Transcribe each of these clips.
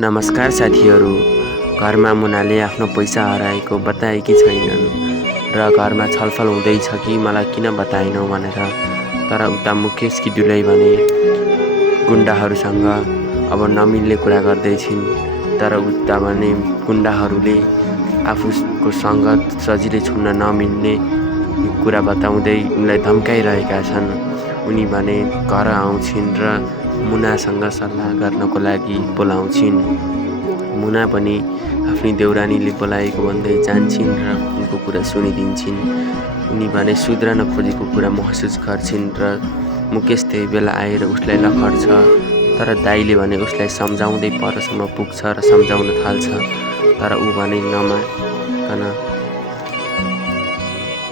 नमस्कार साथीहरू। घरमा मुनाले आफ्नो पैसा हराएको बताएकी छैनन् र घरमा छलफल हुँदैछ कि मलाई किन बताएनौ भनेर। तर उता मुकेशकी दुलै भने गुण्डाहरूसँग अब नमिल्ने कुरा गर्दैछिन्। तर उता भने गुण्डाहरूले आफूको सङ्गत सजिलै छुन्न नमिल्ने कुरा बताउँदै उनलाई धम्काइरहेका छन्। उनी भने घर आउँछिन् र मुनासँग सल्लाह गर्नको लागि बोलाउँछिन्। मुना पनि आफ्नी देउरानीले बोलाएको भन्दै जान्छिन् र उनको कुरा सुनिदिन्छिन्। उनी भने सुध्रन खोजेको कुरा महसुस गर्छिन् र मुकेश त्यही बेला आएर उसलाई लखड्छ। तर दाइले भने उसलाई सम्झाउँदै परसम्म पुग्छ र सम्झाउन थाल्छ। तर ऊ भने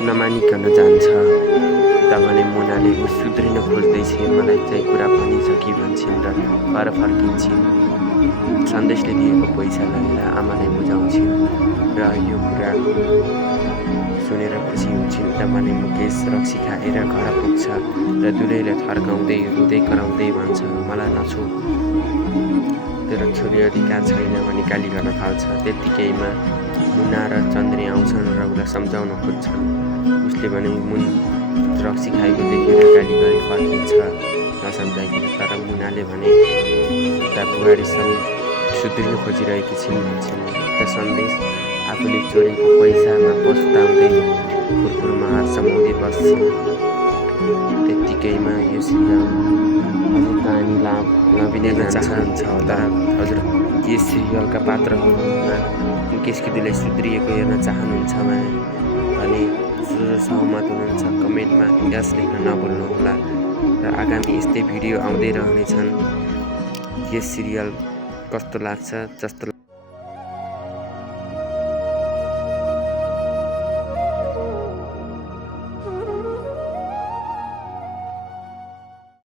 नमानिकन जान्छ। उता भने मुनाले ऊ सुध्रिन खोज्दैछ, मलाई चाहिँ कुरा भनिन्छ कि भन्छन् र घर फर्किन्छन्। सन्देशले दिएको पैसा लगेर आमालाई बुझाउँछिन् र यो कुरा सुनेर खुसी हुन्छन्। उता भने मुकेश रक्सी खाएर घर पुग्छ र दुलैलाई थर्काउँदै रुँदै कराउँदै भन्छ, मलाई नछु, तेरो छोरी अधिकार छैन भनी गाली गर्न थाल्छ। त्यत्तिकैमा मुना र चन्द्री आउँछन् र उसलाई सम्झाउन खोज्छन्। उसले भने मुन रक्सी खाएको देखेर गाली गरी फर्किन्छ नसम्झाइकन। तर मुनाले भने उता बुहारीसँग सुध्रिन खोजिरहेकी छिन् भन्छन्। उता सन्देश आफूले चोरेको पैसामा पस्ताउँदै कुर्कुरमा हात समाउँदै बस्छन्। त्यत्तिकैमा यो सिरियल अझै कहानी नबिनेर चाहन्छ। तर हजुर यस सिरियलका पात्रहरूमा मुकेशकी दुलै सुध्रिएको हेर्न चाहनुहुन्छ भने सहमत हुनुहुन्छ कमेन्टमा यस लेख्न नभुल्नुहोला। र आगामी यस्तै भिडियो आउँदै रहनेछन्। यस सिरियल कस्तो लाग्छ जस्तो